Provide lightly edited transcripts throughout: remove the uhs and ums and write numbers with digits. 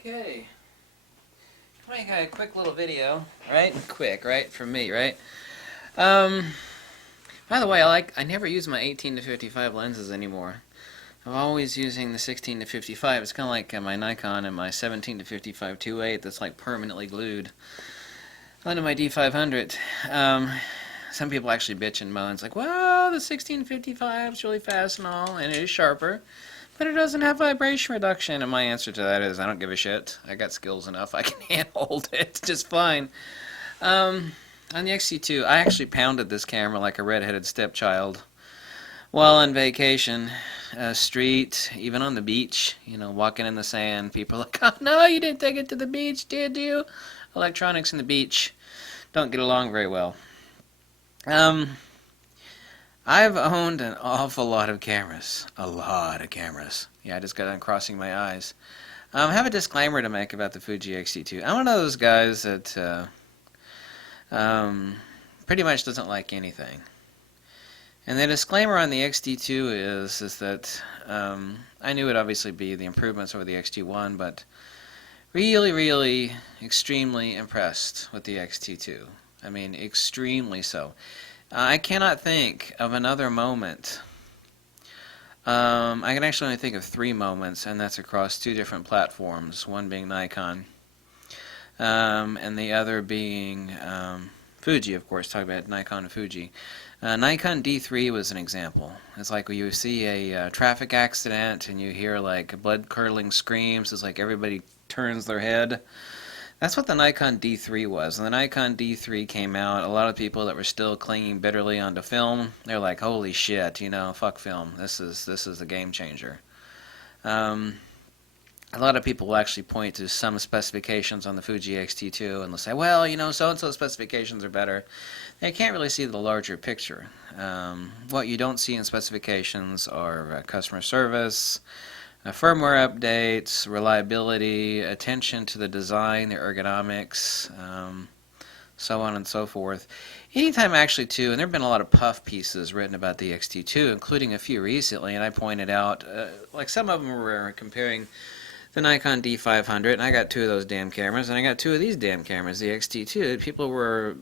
Okay. I got a quick little video, right? Quick, right? For me, right? Um, by the way, I never use my 18 to 55 lenses anymore. I'm always using the 16 to 55. It's kind of like my Nikon and my 17 to 55 2.8 that's like permanently glued onto my D500. Some people actually bitch and moan. It's like, well, the 1655 is really fast and all, and it is sharper, but it doesn't have vibration reduction. And my answer to that is, I don't give a shit. I got skills enough. I can handhold it just fine. On the X-T2, I actually pounded this camera like a redheaded stepchild while on vacation. Street, even on the beach, walking in the sand. People are like, oh no, you didn't take it to the beach, did you? Electronics and the beach don't get along very well. I've owned an awful lot of cameras. A lot of cameras. Yeah, I just got done crossing my eyes. I have a disclaimer to make about the Fuji X-T2. I'm one of those guys that pretty much doesn't like anything. And the disclaimer on the X-T2 is that I knew it would obviously be the improvements over the X-T1, but really, extremely impressed with the X-T2. I mean, extremely so. I cannot think of another moment. I can actually only think of 3 moments, and that's across 2 different platforms, one being Nikon, and the other being Fuji, of course, talking about Nikon and Fuji. Nikon D3 was an example. It's like when you see a traffic accident and you hear like blood-curdling screams. It's like everybody turns their head. That's what the Nikon D3 was. When the Nikon D3 came out, a lot of people that were still clinging bitterly onto film, they're like, holy shit, fuck film. This is a game changer. A lot of people will actually point to some specifications on the Fuji X-T2 and they'll say, well, so-and-so specifications are better. They can't really see the larger picture. What you don't see in specifications are customer service, firmware updates, reliability, attention to the design, the ergonomics, so on and so forth. Anytime actually too, and there have been a lot of puff pieces written about the X-T2, including a few recently, and I pointed out, like some of them were comparing the Nikon D500, and I got 2 of those damn cameras, and I got 2 of these damn cameras, the X-T2. People were,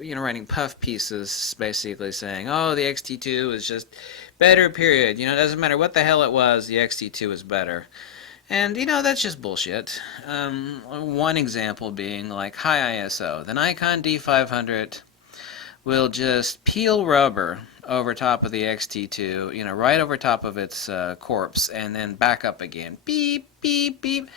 writing puff pieces, basically saying, oh, the X-T2 is just better, period. It doesn't matter what the hell it was, the X-T2 is better. And, that's just bullshit. One example being, like, high ISO. The Nikon D500 will just peel rubber over top of the X-T2, right over top of its corpse, and then back up again. Beep, beep, beep.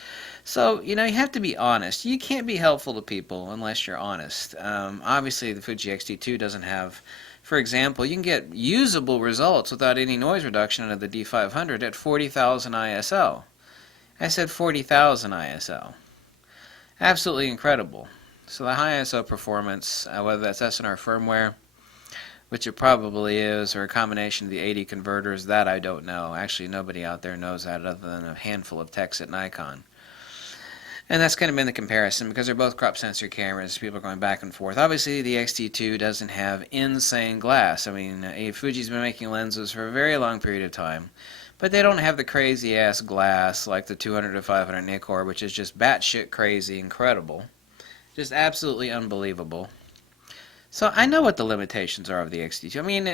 So, you have to be honest. You can't be helpful to people unless you're honest. Obviously, the Fuji X-T2 doesn't have, for example, you can get usable results without any noise reduction out of the D500 at 40,000 ISO. I said 40,000 ISO. Absolutely incredible. So the high ISO performance, whether that's SNR firmware, which it probably is, or a combination of the 80 converters, that I don't know. Actually, nobody out there knows that other than a handful of techs at Nikon. And that's kind of been the comparison because they're both crop sensor cameras. People are going back and forth. Obviously, the X-T2 doesn't have insane glass. I mean, Fuji's been making lenses for a very long period of time, but they don't have the crazy-ass glass like the 200 to 500 Nikkor, which is just batshit crazy incredible. Just absolutely unbelievable. So I know what the limitations are of the X-T2. I mean,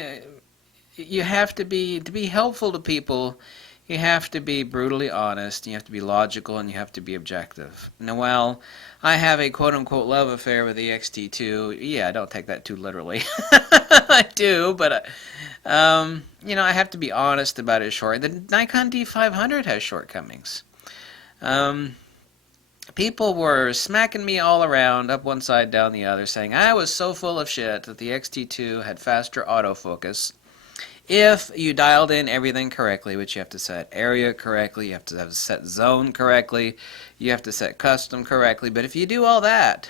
you have to be helpful to people. You have to be brutally honest, you have to be logical, and you have to be objective. Now, while I have a quote-unquote love affair with the X-T2, yeah, I don't take that too literally. I do, but, I have to be honest about its shortcomings. The Nikon D500 has shortcomings. People were smacking me all around, up one side, down the other, saying I was so full of shit that the X-T2 had faster autofocus. If you dialed in everything correctly, which you have to set area correctly, you have to set zone correctly, you have to set custom correctly, but if you do all that,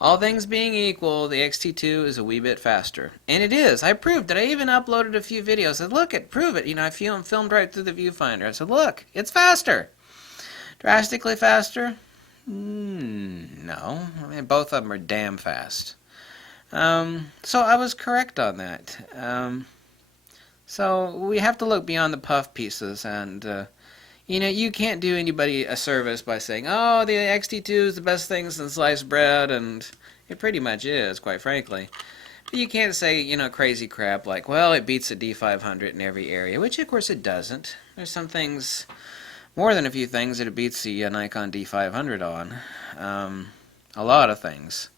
all things being equal, the X-T2 is a wee bit faster. And it is. I proved it. I even uploaded a few videos. I said, look, prove it. I filmed right through the viewfinder. I said, look, it's faster. Drastically faster? No. I mean, both of them are damn fast. So I was correct on that. So we have to look beyond the puff pieces and, You know, you can't do anybody a service by saying, oh, the X-T2 is the best thing since sliced bread, and it pretty much is, quite frankly. But you can't say, you know, crazy crap like, well, it beats a D500 in every area, which of course it doesn't. There's some things, more than a few things, that it beats the Nikon D500 on. A lot of things.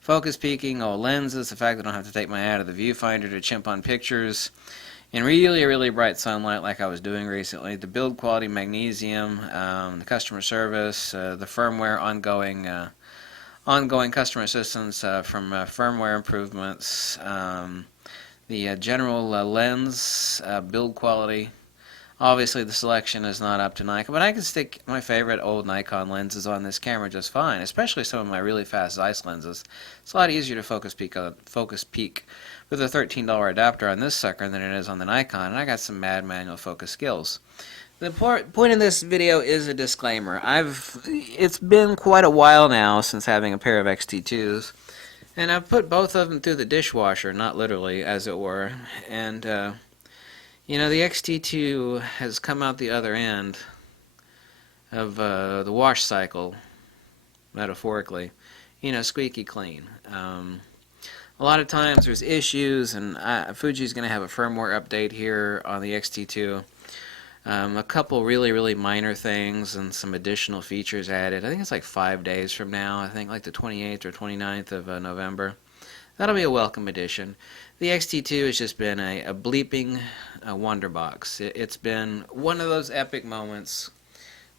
Focus peaking, old lenses, the fact that I don't have to take my eye out of the viewfinder to chimp on pictures in really, really bright sunlight like I was doing recently. The build quality, magnesium, the customer service, the firmware, ongoing customer assistance from firmware improvements, the general lens build quality. Obviously, the selection is not up to Nikon, but I can stick my favorite old Nikon lenses on this camera just fine, especially some of my really fast Zeiss lenses. It's a lot easier to focus peak with a $13 adapter on this sucker than it is on the Nikon, and I got some mad manual focus skills. The point of this video is a disclaimer. It's been quite a while now since having a pair of X-T2s, and I've put both of them through the dishwasher, not literally, as it were, and you know, the X-T2 has come out the other end of the wash cycle, metaphorically, you know, squeaky clean. A lot of times there's issues, and Fuji's going to have a firmware update here on the X-T2. A couple really, really minor things and some additional features added. I think it's like 5 days from now. I think like the 28th or 29th of November. That'll be a welcome addition. The X-T2 has just been a bleeping wonderbox. It's been one of those epic moments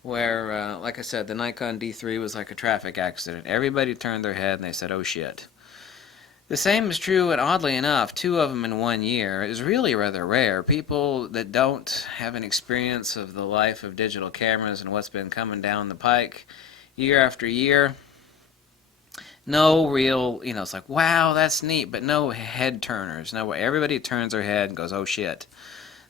where, like I said, the Nikon D3 was like a traffic accident. Everybody turned their head and they said, oh shit. The same is true, and oddly enough, 2 of them in 1 year is really rather rare. People that don't have an experience of the life of digital cameras and what's been coming down the pike year after year, no real, you know, it's like, wow, that's neat, but no head turners. No, everybody turns their head and goes, oh shit.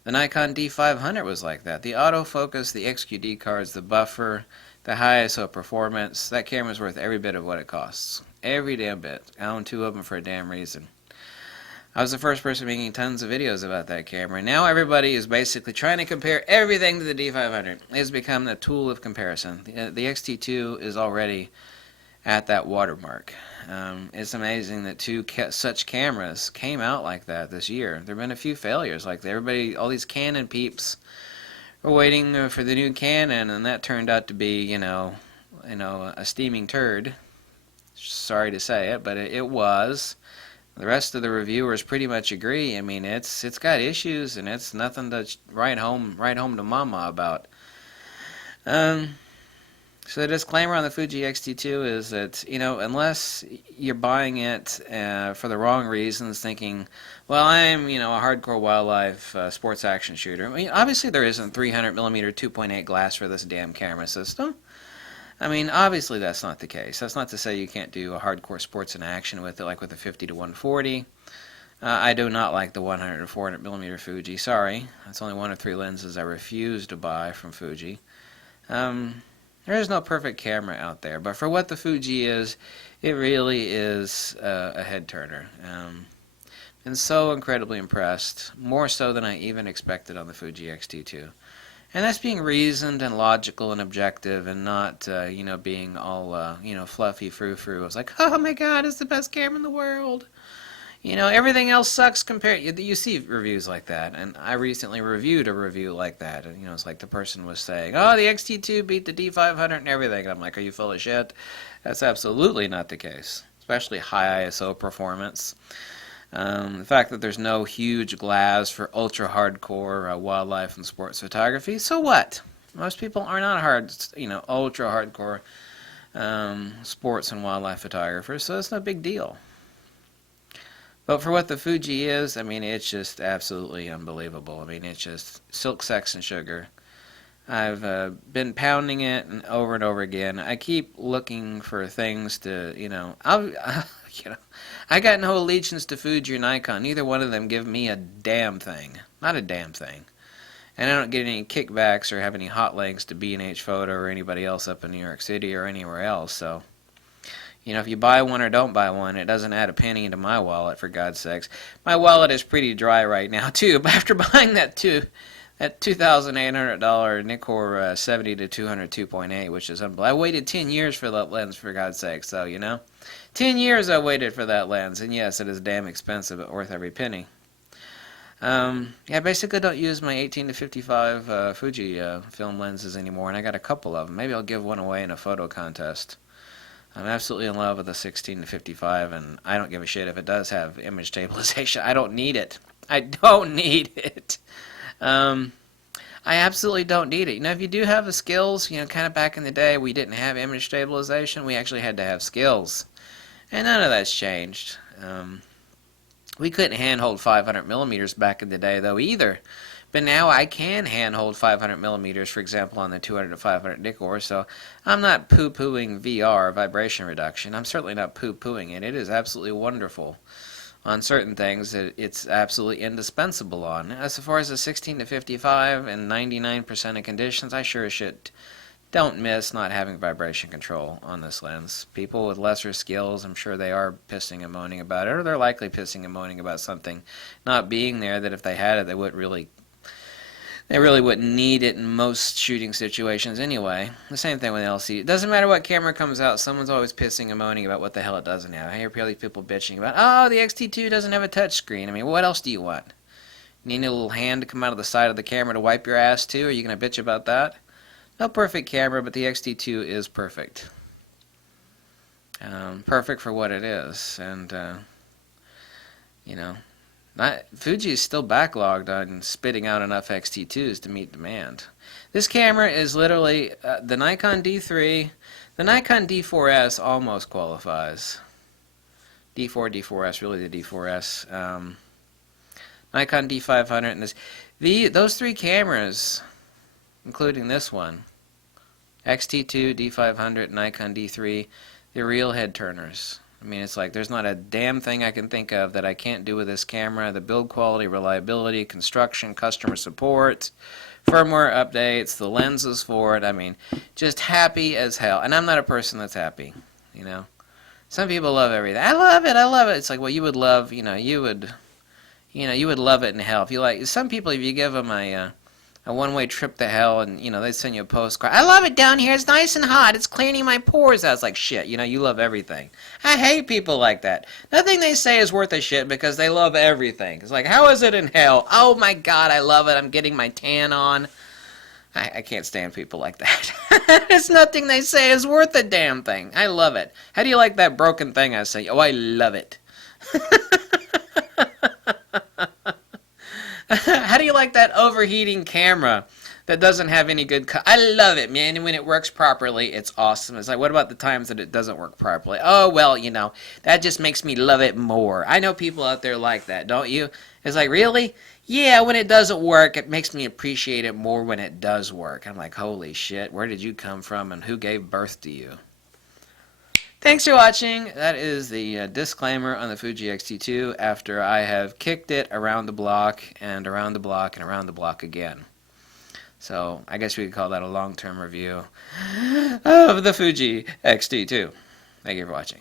The Nikon D500 was like that. The autofocus, the XQD cards, the buffer, the high ISO performance, that camera's worth every bit of what it costs. Every damn bit. I own 2 of them for a damn reason. I was the first person making tons of videos about that camera. Now everybody is basically trying to compare everything to the D500. It's become the tool of comparison. The X-T2 is already at that watermark. It's amazing that 2 such cameras came out like that this year. There have been a few failures. Like everybody, all these Canon peeps were waiting for the new Canon, and that turned out to be, you know, a steaming turd. Sorry to say it, but it was. The rest of the reviewers pretty much agree. I mean, it's got issues, and it's nothing to write home to mama about. So the disclaimer on the Fuji X-T2 is that, you know, unless you're buying it for the wrong reasons, thinking, well, I'm, you know, a hardcore wildlife sports action shooter. I mean, obviously there isn't 300mm 2.8 glass for this damn camera system. I mean, obviously that's not the case. That's not to say you can't do a hardcore sports in action with it, like with the 50 to 140. I do not like the 100 or 400mm Fuji. Sorry, that's only 1 of 3 lenses I refuse to buy from Fuji. There is no perfect camera out there, but for what the Fuji is, it really is a head turner. And so incredibly impressed, more so than I even expected on the Fuji X-T2. And that's being reasoned and logical and objective, and not, you know, being all, you know, fluffy frou-frou. I was like, oh my god, it's the best camera in the world. You know, everything else sucks compared. You see reviews like that, and I recently reviewed a review like that. And, you know, it's like the person was saying, oh, the X-T2 beat the D500 and everything. And I'm like, are you full of shit? That's absolutely not the case, especially high ISO performance. The fact that there's no huge glass for ultra hardcore wildlife and sports photography, so what? Most people are not ultra hardcore sports and wildlife photographers, so it's no big deal. But for what the Fuji is, I mean, it's just absolutely unbelievable. I mean, it's just silk, sex, and sugar. I've been pounding it and over again. I keep looking for things to, you know, I got no allegiance to Fuji or Nikon. Neither one of them give me a damn thing. Not a damn thing. And I don't get any kickbacks or have any hot links to B&H Photo or anybody else up in New York City or anywhere else, so... You know, if you buy one or don't buy one, it doesn't add a penny into my wallet, for God's sakes. My wallet is pretty dry right now, too, but after buying that At $2,800 Nikkor 70 to 200 2.8, which is unbelievable. I waited 10 years for that lens, for God's sake. So, 10 years I waited for that lens. And yes, it is damn expensive, but worth every penny. Yeah, basically don't use my 18 to 55 Fuji film lenses anymore, and I got a couple of them. Maybe I'll give one away in a photo contest. I'm absolutely in love with the 16 to 55, and I don't give a shit if it does have image stabilization. I don't need it. I don't need it. I absolutely don't need it. If you do have the skills, kind of back in the day, we didn't have image stabilization. We actually had to have skills, and none of that's changed. We couldn't handhold 500 millimeters back in the day, though, either. But now I can handhold 500 millimeters, for example, on the 200 to 500 Nikkor, so I'm not poo-pooing VR, vibration reduction. I'm certainly not poo-pooing it. It is absolutely wonderful. On certain things, it's absolutely indispensable on. As far as the 16 to 55 and 99% of conditions, I sure as shit don't miss not having vibration control on this lens. People with lesser skills, I'm sure they are pissing and moaning about it, or they're likely pissing and moaning about something not being there, that if they had it, they really wouldn't need it in most shooting situations anyway. The same thing with LCD. It doesn't matter what camera comes out, someone's always pissing and moaning about what the hell it doesn't have. I hear people bitching about, oh, the X-T2 doesn't have a touch screen. I mean, what else do you want? You need a little hand to come out of the side of the camera to wipe your ass too? Are you going to bitch about that? No perfect camera, but the X-T2 is perfect. Perfect for what it is. And, Fuji is still backlogged on spitting out enough X-T2s to meet demand. This camera is literally the Nikon D3. The Nikon D4S almost qualifies. D4, D4S, really the D4S. Nikon D500 and this. Those three cameras, including this one, X-T2, D500, Nikon D3, they're real head turners. I mean, it's like there's not a damn thing I can think of that I can't do with this camera. The build quality, reliability, construction, customer support, firmware updates, the lenses for it. I mean, just happy as hell. And I'm not a person that's happy, Some people love everything. I love it. I love it. It's like, well, you would love, you would love it in hell. If you like, some people, if you give them a one-way trip to hell, and they send you a postcard. I love it down here. It's nice and hot. It's cleaning my pores. I was like, shit. You love everything. I hate people like that. Nothing they say is worth a shit because they love everything. It's like, how is it in hell? Oh my God, I love it. I'm getting my tan on. I can't stand people like that. It's nothing they say is worth a damn thing. I love it. How do you like that broken thing I say? Oh, I love it. How do you like that overheating camera that doesn't have any good I love it, man. And when it works properly, it's awesome. It's like, what about the times that it doesn't work properly? Oh, well, that just makes me love it more. I know people out there like that, don't you? It's like, really? Yeah, when it doesn't work, it makes me appreciate it more when it does work. I'm like, holy shit, where did you come from and who gave birth to you? Thanks for watching. That is the disclaimer on the Fuji X-T2 after I have kicked it around the block and around the block and around the block again. So I guess we could call that a long-term review of the Fuji X-T2. Thank you for watching.